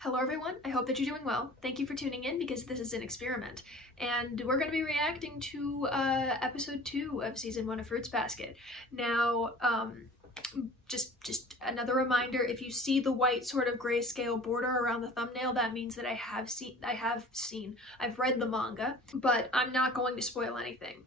Hello everyone, I hope that you're doing well. Thank you for tuning in because this is an experiment. And we're going to be reacting to episode 2 of season 1 of Fruits Basket. Now, just another reminder, if you see the white sort of grayscale border around the thumbnail, that means that I've read the manga, but I'm not going to spoil anything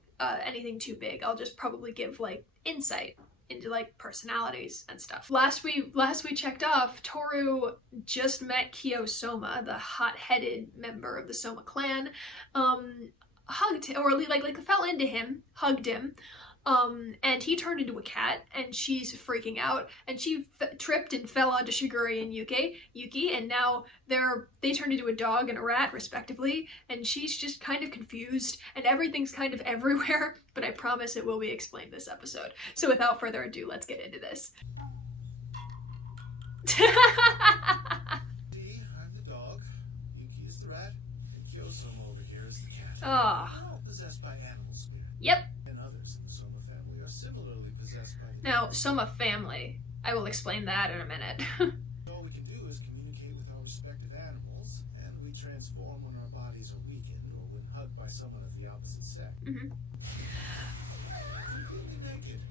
too big. I'll just probably give like insight into like personalities and stuff. Last we checked off, Tohru just met Kyo Soma, the hot-headed member of the Soma clan, hugged him, or like fell into him, hugged him, and he turned into a cat, and she's freaking out, and she tripped and fell onto Shigure and Yuki, and now they turned into a dog and a rat, respectively, and she's just kind of confused, and everything's kind of everywhere, but I promise it will be explained this episode. So without further ado, let's get into this. I'm the dog, Yuki is the rat, and Kyo Soma over here is the cat. Ah. They're all possessed by animal spirit. Yep. And others in the Soma family are similarly possessed by the Now, Soma family. I will explain that in a minute. All we can do is communicate with our respective animals, and we transform when our bodies are weakened or when hugged by someone of the opposite sex. Mm-hmm. Completely naked.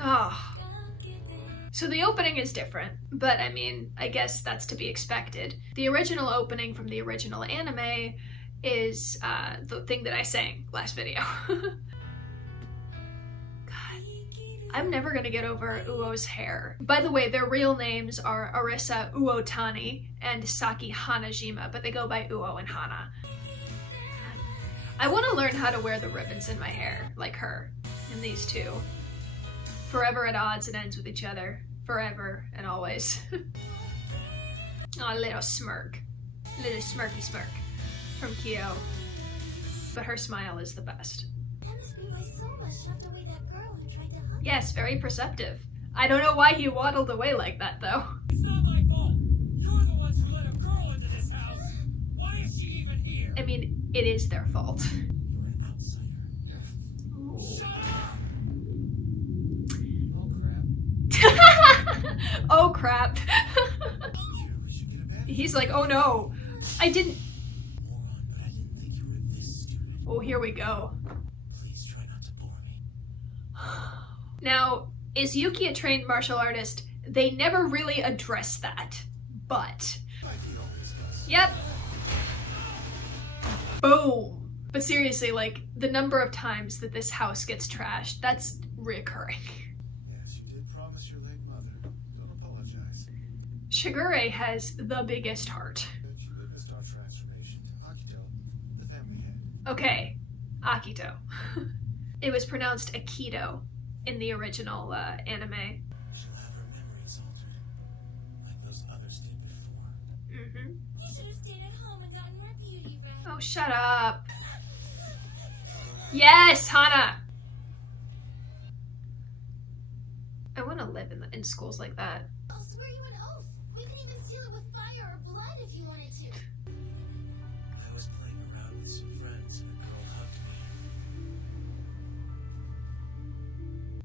Oh. So the opening is different, but I mean, I guess that's to be expected. The original opening from the original anime is the thing that I sang last video. God, I'm never gonna get over Uo's hair. By the way, their real names are Arisa Uotani and Saki Hanajima, but they go by Uo and Hana. I want to learn how to wear the ribbons in my hair, like her, and these two. Forever at odds and ends with each other. Forever and always. Oh, a little smirk. A little smirky smirk from Kyo. But her smile is the best. That must be why Soma shoved away that girl who tried to hug Yes, very perceptive. I don't know why he waddled away like that, though. It's not my fault. You're the ones who let a girl into this house. Why is she even here? I mean, it is their fault. You're an outsider. Ooh. Shut up! Oh crap. Oh crap. Here, we should get a bed. He's like, oh no. I didn't. Moron, but I didn't think you were this stupid. Oh, here we go. Please try not to bore me. Now, is Yuki a trained martial artist? They never really address that, but... Like he always does. Yep. Boom. But seriously, like, the number of times that this house gets trashed, that's reoccurring. Yes, you did promise your late mother. Don't apologize. Shigure has the biggest heart. But you witnessed our transformation to Akito, the family head. Okay, Akito. It was pronounced Akito in the original anime. She'll have her memories altered, like those others did before. Mm-hmm. You should have stayed at home and gotten more beauty rest. Oh, shut up. Yes, Hana! I want to live in schools like that. I'll swear you an oath. We could even seal it with fire or blood if you wanted to. I was playing around with some friends and a girl hugged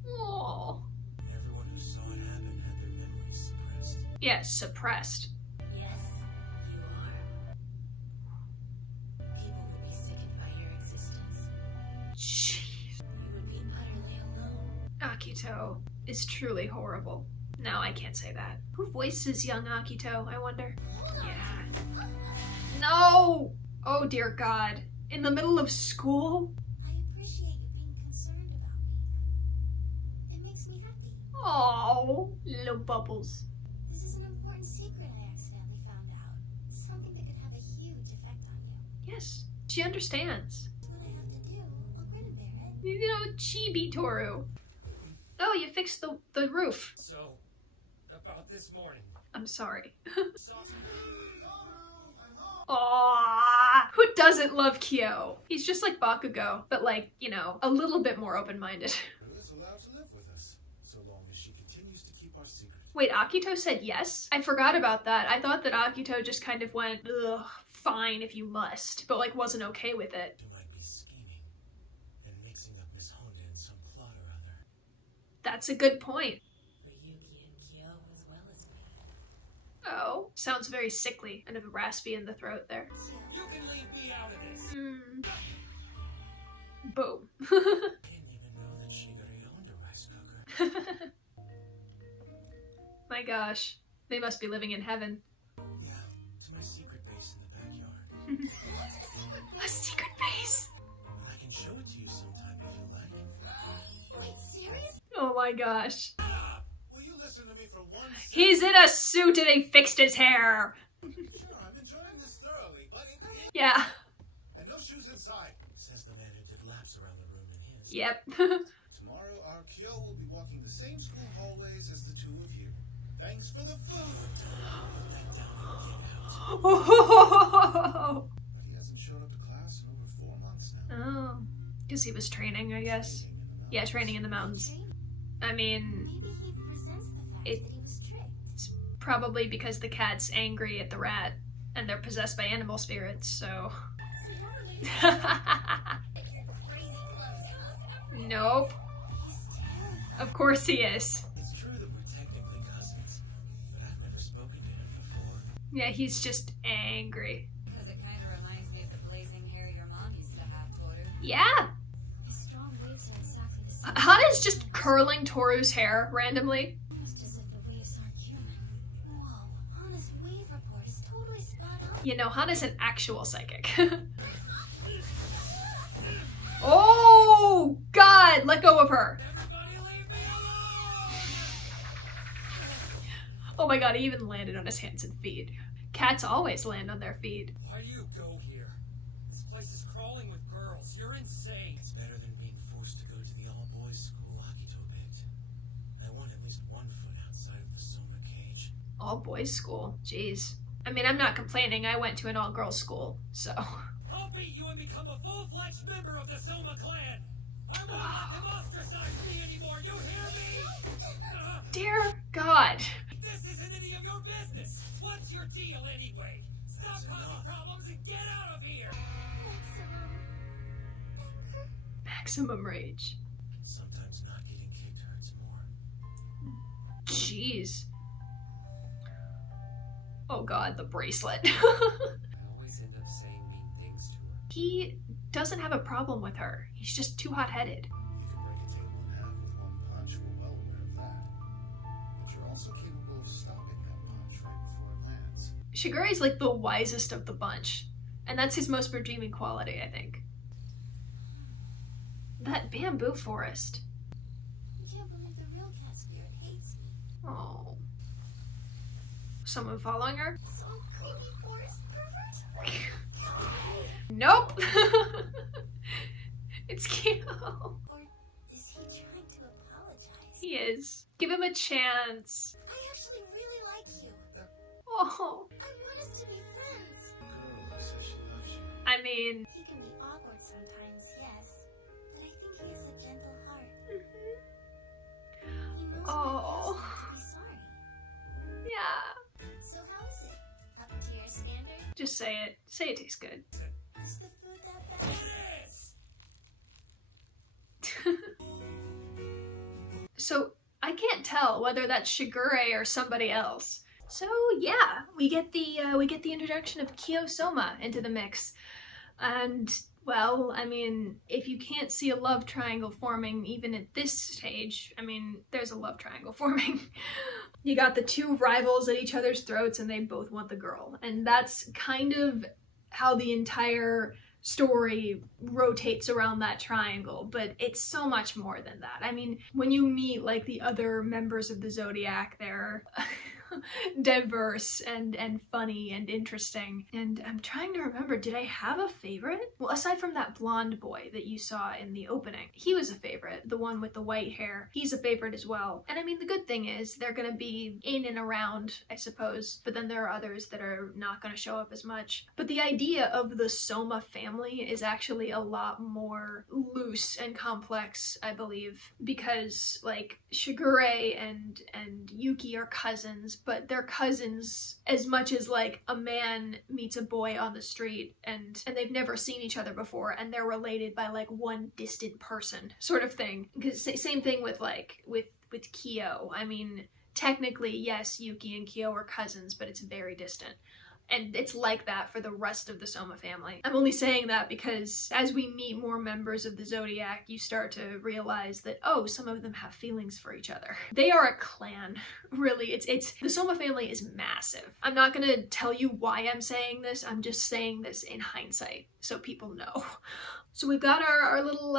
me. Aww. Everyone who saw it happen had their memories suppressed. Yes, suppressed. Yes, you are. People would be sickened by your existence. Jeez. You would be utterly alone. Akito is truly horrible. No, I can't say that. Who voices young Akito, I wonder? Hold on. Yeah. No! Oh dear God. In the middle of school? I appreciate you being concerned about me. It makes me happy. Oh, little bubbles. This is an important secret I accidentally found out. Something that could have a huge effect on you. Yes, she understands. That's what I have to do. I'll grin and bear it. You know, chibi Tohru. Oh, you fixed the roof. So, about this morning. I'm sorry. Saw Aww. Who doesn't love Kyo? He's just like Bakugo, but like, you know, a little bit more open-minded. Who is allowed to live with us, so long as she continues to keep our secret. Wait, Akito said yes? I forgot about that. I thought that Akito just kind of went, ugh, fine if you must, but like wasn't okay with it. You might be scheming and mixing up Miss Honda in some plot or other. That's a good point. For Yuki and Kyo as well as me. Sounds very sickly and a raspy in the throat there. You can leave me out of this. Boom. I didn't even know that Shigure owned a rice cooker. My gosh, they must be living in heaven. Yeah, it's my secret base in the backyard. A secret base? I can show it to you sometime if you like. Wait, serious? Oh my gosh. Will you listen to me for 1 second? He's in a suit and he fixed his hair. Sure, I'm enjoying this thoroughly, but it is... Yeah. And no shoes inside, says the man who did laps around the room in his. Yep. Tomorrow, our Kyo will be walking the same school hallways as the two of you. Thanks for the food. Put that down and get out. But he hasn't showed up to class in over 4 months now. Oh, because he was training, I guess. Yeah, training in the mountains. I mean, Maybe he resents the fact It- that he was tricked. it's probably because the cat's angry at the rat and they're possessed by animal spirits, so... So you're related to your crazy clothes, huh? Nope. He's terrified. Of course he is. It's true that we're technically cousins, but I've never spoken to him before. Yeah, he's just angry. Because it kind of reminds me of the blazing hair your mom used to have, Tohru. Yeah! His strong waves are exactly the same. Hana's just curling Toru's hair randomly. Almost as if the waves aren't human. Whoa, Hana's wave report is totally spot on. You know, Hana's an actual psychic. Oh, God! Let go of her. Everybody leave me alone! Oh my God, he even landed on his hands and feet. Cats always land on their feet. Why do you go here? This place is crawling with girls. You're insane. It's better than being forced to go to the all-boys school Akito picked. I want at least 1 foot outside of the Soma cage. All boys school. Jeez. I mean, I'm not complaining. I went to an all-girls school, so... I'll beat you and become a full-fledged member of the Soma clan. I won't let them ostracize me anymore. You hear me? Dear God. This isn't any of your business. What's your deal anyway? Stop That's causing enough. problems and get out of here. Maximum rage. Sometimes not getting kicked hurts more. Jeez. Oh God, the bracelet. I always end up saying mean things to her. He doesn't have a problem with her. He's just too hot-headed. You can break a table in half with 1 punch, we're well aware of that. But you're also capable of stopping that punch right before it lands. Shigure's like the wisest of the bunch. And that's his most redeeming quality, I think. That bamboo forest. I can't believe the real cat spirit hates me. Oh. Someone following her? Some creepy forest pervert? Nope! It's cute. Or is he trying to apologize? He is. Give him a chance. I actually really like you. Oh. I want us to be friends. Girl says she loves you. I mean, He can be awkward sometimes, yes. But I think he has a gentle heart. He knows Oh. what it feels like to be sorry. yeah. So how is it? Up to your standard? Just say it. Say it tastes good. Is the food that bad? It is! So I can't tell whether that's Shigure or somebody else. So yeah, we get the introduction of Kyo Soma into the mix, and well, I mean, if you can't see a love triangle forming even at this stage, I mean, there's a love triangle forming. You got the two rivals at each other's throats, and they both want the girl, and that's kind of how the entire story rotates around that triangle, but it's so much more than that. I mean, when you meet like the other members of the Zodiac, they're diverse and funny and interesting. And I'm trying to remember, did I have a favorite? Well, aside from that blonde boy that you saw in the opening, he was a favorite. The one with the white hair, he's a favorite as well. And I mean, the good thing is they're gonna be in and around, I suppose, but then there are others that are not gonna show up as much. But the idea of the Soma family is actually a lot more loose and complex, I believe, because like Shigure and Yuki are cousins, but they're cousins as much as like a man meets a boy on the street and they've never seen each other before and they're related by like one distant person sort of thing. Because same thing with like with Kyo. I mean, technically, yes, Yuki and Kyo are cousins, but it's very distant. And it's like that for the rest of the Soma family. I'm only saying that because as we meet more members of the ZODIAC, you start to realize that, oh, some of them have feelings for each other. They are a clan, really. The Soma family is massive. I'm not gonna tell you why I'm saying this, I'm just saying this in hindsight, so people know. So we've got our little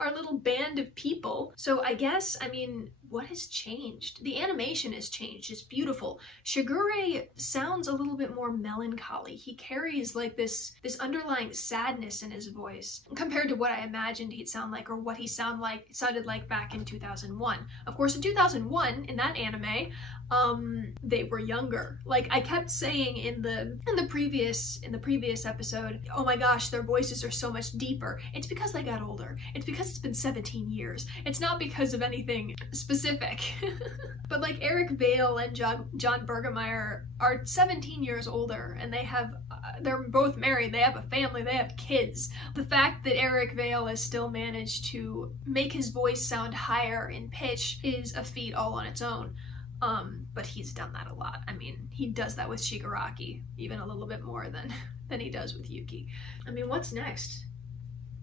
our little band of people. So I guess, I mean, what has changed? The animation has changed. It's beautiful. Shigure sounds a little bit more melancholy. He carries like this underlying sadness in his voice compared to what I imagined he'd sound like, or what he sounded like back in 2001. Of course, in 2001, in that anime, they were younger. Like I kept saying in the previous episode, oh my gosh, their voices are so much deeper. It's because they got older. It's because it's been 17 years. It's not because of anything specific. But like Eric Vale and John Bergemeyer are 17 years older, and they're both married, they have a family, they have kids. The fact that Eric Vale has still managed to make his voice sound higher in pitch is a feat all on its own. But he's done that a lot. I mean, he does that with Shigaraki even a little bit more than he does with Yuki. I mean, what's next?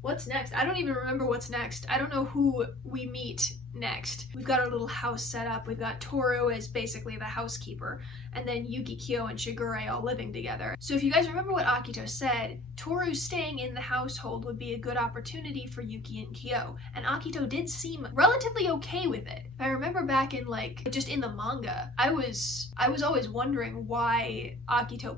What's next? I don't even remember what's next. I don't know who we meet next. We've got our little house set up. We've got Tohru as basically the housekeeper, and then Yuki, Kyo, and Shigure all living together. So if you guys remember what Akito said, Tohru staying in the household would be a good opportunity for Yuki and Kyo, and Akito did seem relatively okay with it. If I remember back in just in the manga, I was always wondering why Akito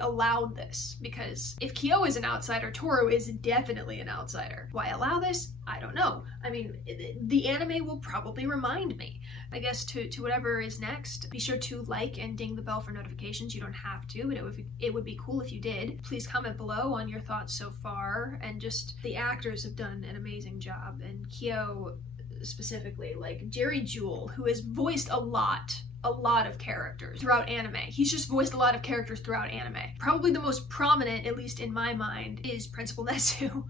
allowed this, because if Kyo is an outsider, Tohru is definitely an outsider. Why allow this? I don't know. I mean, the anime will probably remind me. I guess to whatever is next, be sure to like and ding the bell for notifications. You don't have to, but it would be cool if you did. Please comment below on your thoughts so far, and just the actors have done an amazing job, and Kyo specifically, like Jerry Jewell, who has voiced a lot of characters throughout anime. He's just voiced a lot of characters throughout anime. Probably the most prominent, at least in my mind, is Principal Netsu.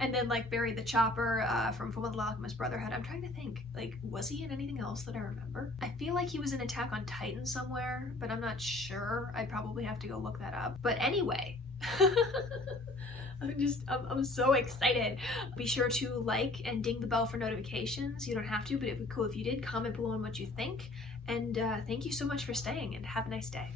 And then like Barry the Chopper from Fullmetal Alchemist Brotherhood. I'm trying to think, like, was he in anything else that I remember? I feel like he was in Attack on Titan somewhere, but I'm not sure. I'd probably have to go look that up. But anyway, I'm so excited. Be sure to like and ding the bell for notifications. You don't have to, but it would be cool if you did. Comment below on what you think. And thank you so much for staying, and have a nice day.